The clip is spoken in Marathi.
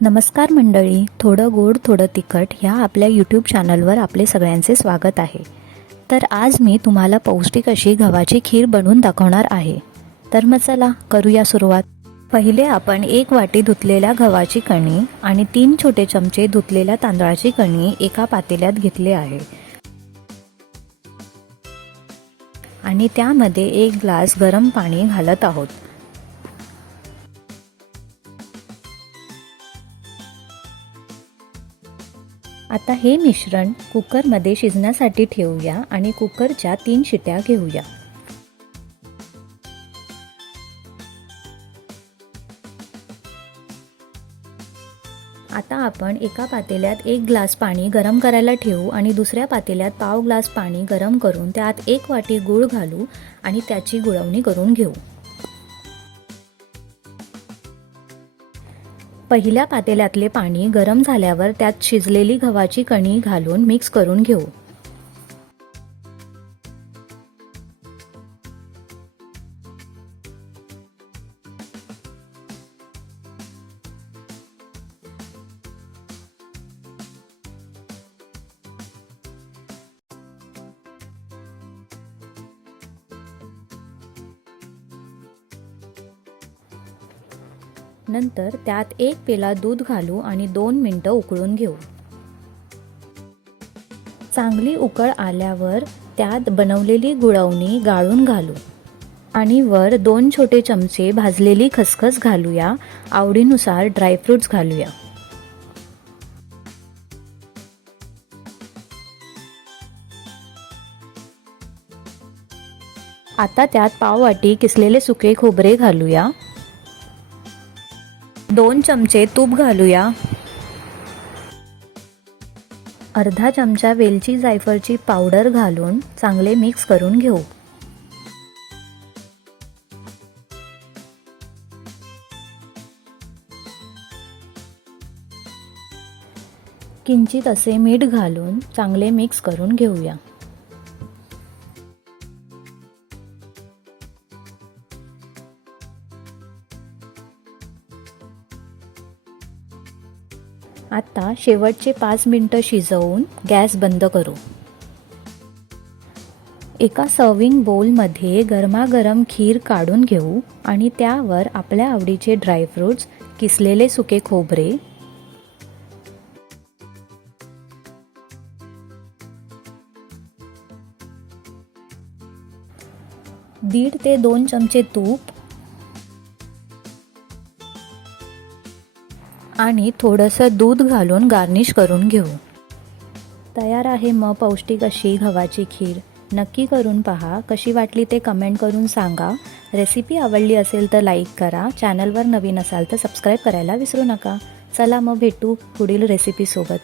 नमस्कार मंडळी थोडं गोड थोडं तिखट ह्या आपल्या यूट्यूब चॅनलवर आपले सगळ्यांचे स्वागत आहे. तर आज मी तुम्हाला पौष्टिक अशी गव्हाची खीर बनवून दाखवणार आहे. तर मग चला करूया सुरुवात. पहिले आपण एक वाटी धुतलेल्या गव्हाची कणी आणि तीन छोटे चमचे धुतलेल्या तांदळाची कणी एका पातेल्यात घेतले आहे. आणि त्यामध्ये एक ग्लास गरम पाणी घालत आहोत. आता हे मिश्रण कुकरमध्ये शिजण्यासाठी ठेवूया आणि कुकरच्या तीन शिट्या घेऊया. आता आपण एका पातेल्यात एक ग्लास पाणी गरम करायला ठेवू आणि दुसऱ्या पातेल्यात पाव ग्लास पाणी गरम करून त्यात एक वाटी गूळ घालू आणि त्याची गुळवणी करून घेऊ. पहिल्या पातेल्यातले पाणी गरम झाल्यावर त्यात शिजलेली गव्हाची कणी घालून मिक्स करून घेऊ. नंतर त्यात एक पेला दूध घालू आणि दोन मिनटं उकळून घेऊ. चांगली उकळ आल्यावर त्यात बनवलेली गुळवणी गाळून घालू आणि वर दोन छोटे चमचे भाजलेली खसखस घालूया आवडीनुसार ड्रायफ्रुट्स घालूया. आता त्यात पाववाटी किसलेले सुके खोबरे घालूया. दोन चमचे तूप घालूया. अर्धा चमचा वेलची जायफळची पावडर घालून चांगले मिक्स करून घेऊ. किंचित असे मीठ घालून चांगले मिक्स करून घेऊया. आता शेवटचे पाच मिनटं शिजवून गॅस बंद करू. एका सर्विंग बोलमध्ये गरमागरम खीर काढून घेऊ आणि त्यावर आपल्या आवडीचे ड्रायफ्रूट्स किसलेले सुके खोबरे दीड ते दोन चमचे तूप आणि थोडंसं दूध घालून गार्निश करून घेऊ. तयार आहे मग पौष्टिक अशी गव्हाची खीर. नक्की करून पहा. कशी वाटली ते कमेंट करून सांगा. रेसिपी आवडली असेल तर लाईक करा. चॅनलवर नवीन असाल तर सबस्क्राईब करायला विसरू नका. चला मग भेटू पुढील रेसिपीसोबत